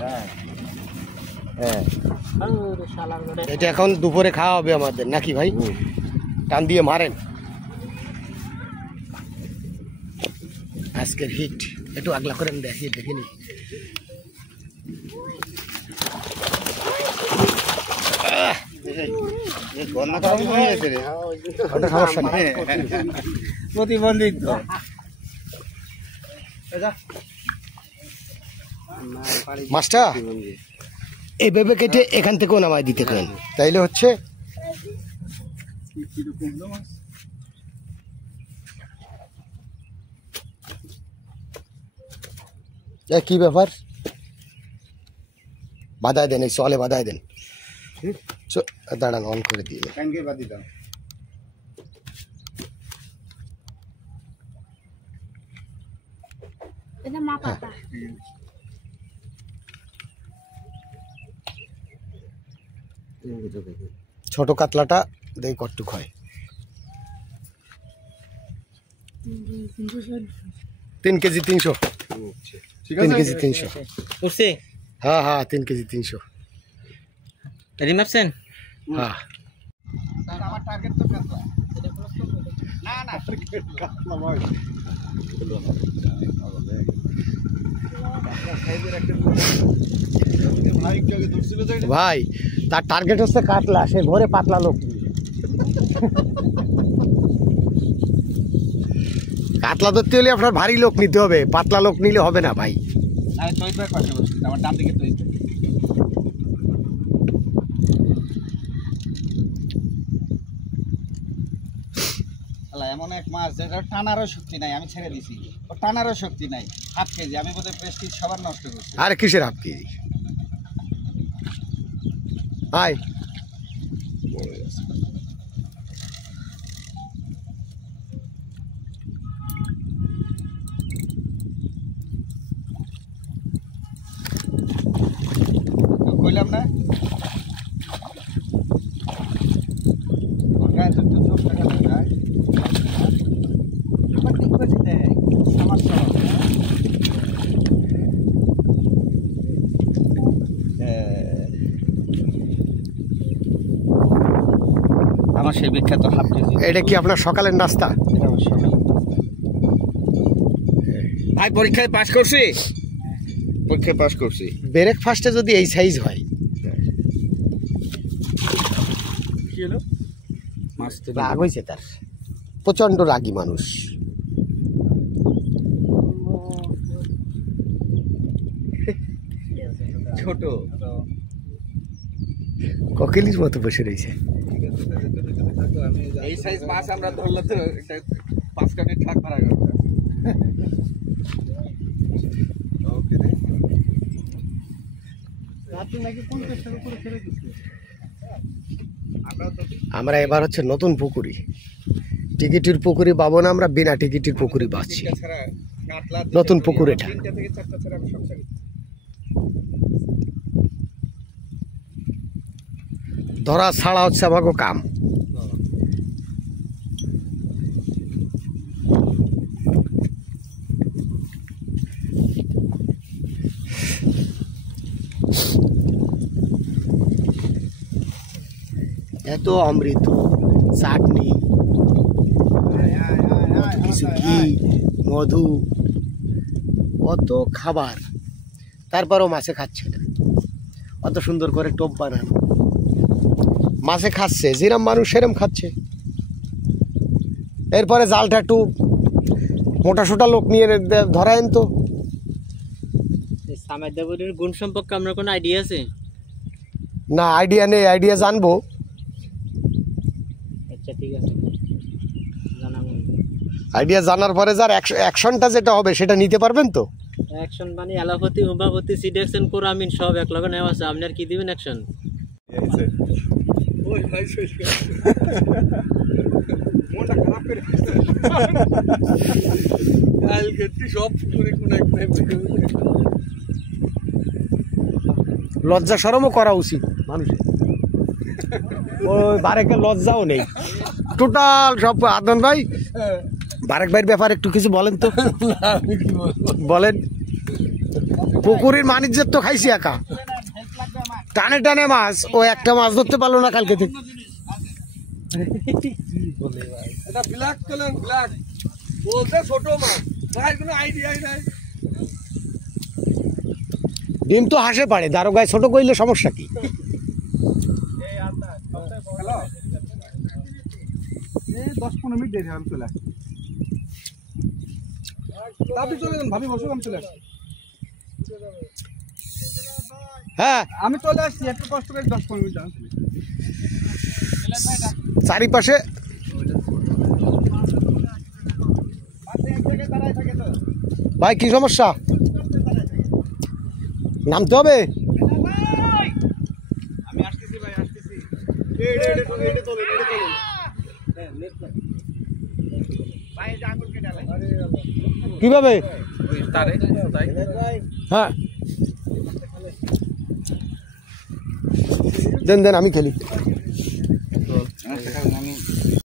হ্যাঁ, এটা এখন দুপুরে খাওয়া হবে আমাদের নাকি ভাই? টান দিয়ে মারেন আজকের হিট। একটু আগলা করেন দেখিনি। প্রতিবন্ধিত মাছটা এইভাবে কেটে এখান থেকেও নামাই দিতে পারেন, তাইলে হচ্ছে কি ব্যাপার? বাধায় দেন, এই চলে বাধায় দেন। দাঁড়ান, অন করে দিয়ে ছোট কাতলাটা দেই কটুক হয় 3 কেজি 300। 3 কেজি 300 উঠছে। হ্যাঁ হ্যাঁ 3 কেজি 300 রিমাপছেন। হ্যাঁ আমার টার্গেট তো কাতলা। না না কাতলা ভাই। ভাই তার টার্গেট হচ্ছে কাতলা, সে ঘরে পাতলা লোক। কাতলা ধরতে হলে আপনার ভারী লোক নিতে হবে, পাতলা লোক নিলে হবে না ভাই। আমার ডান দিকে এমন এক মাছ যেটা টানারও শক্তি নাই, আমি ছেড়ে দিছি। ও টানারও শক্তি নাই, হাফ কেজি। আমি বোধহয় প্রেস্টিজ সবার নষ্ট করছি। আরে কিসের হাফ কেজি? হাই কইলাম না গায়ে তো একটু চোখ টাকা দেয়। ঠিক আছে দেখ আমার সব আমার সেই বিখ্যাত হাফ কেজি। এটা কি আপনার সকালের নাস্তা? ভাই পরীক্ষায় পাস করছি, পরীক্ষায় পাস করছি। ব্রেকফাস্টে যদি এই সাইজ হয়, কি হলো? মাছ তো রাগ হয়েছে তার, প্রচন্ড রাগী মানুষ। ছোট কোকিলির মতো বসে রয়েছে। এই সাইজ মাছ আমরা ধরলে তো 5 কাঠি ঠাক মারা গেল। আমরা এবার হচ্ছে নতুন পুকুরি, টিকিটির পুকুরি পাবো না আমরা, বিনা টিকিটির পুকুরি পাচ্ছি। নতুন পুকুর এটা। ধরা ছাড়া হচ্ছে আমাকে কাম। এত অমৃত, চাটনি, কত কিছু, ঘি, মধু, কত খাবার, তারপরও মাছে খাচ্ছে না। অত সুন্দর করে টোপ বানানো, মাছে খাচ্ছে, যেরম মানুষ সেরম খাচ্ছে। এরপরে জালটা একটু মোটা সোটা লোক নিয়ে ধরায়েন তো। সামের দেবরের গুণ সম্পর্কে আপনার কোনো আইডিয়া আছে? না, আইডিয়া নেই, আইডিয়া জানবো। আচ্ছা ঠিক আছে, জানাবো। আইডিয়া জানার পরে যার অ্যাকশনটা যেটা হবে সেটা নিতে পারবেন তো। অ্যাকশন মানে এলাপতি, হোমাপতি, সিডেকশন, কোরামিন সব এক লগে নেওয়া আছে। আপনি আর কি দিবেন অ্যাকশন? ওই ভাই মনটা খারাপ করে কালকে সব পুকুরে কোনায় লজ্জা শরমও করা উচিত মানুষের। ওই বারেকের লজ্জাও নেই, টোটাল সব। আদনান ভাই, বারেক ভাইয়ের ব্যাপারে একটু কিছু বলেন তো। বলেন। পুকুরের মানিজ্যের তো খাইছি একা, টানে টানে মাছ, ও একটা মাছ ধরতে পারলো না কালকে থেকে। এটা ব্ল্যাক চলেন, ব্ল্যাক বলতে ছোট মাছ, ভাই কোনো আইডিয়াই নাই। ডিম তো হাসে পারে, দারোগায় ছোট কইলে সমস্যা কি? হ্যালো, এই 10-15 মিনিট দেরি আমি চলে আসছি। আপনি চলে যান, ভাবি বসুন, আমি চলে আসছি। হ্যাঁ, আমি চলে আসছি, একটু কষ্ট করে 10-15 মিনিট দাঁড়ান। চারিপাশে ভাই কি সমস্যা? নামতে হবে? আমি আসতেছি ভাই, আসতেছি। ভাই এই যে আঙুল কেটে আলাই। কিভাবে? ওই তারে তাই হ্যাঁ, দেন দেন, আমি খেলি। আমি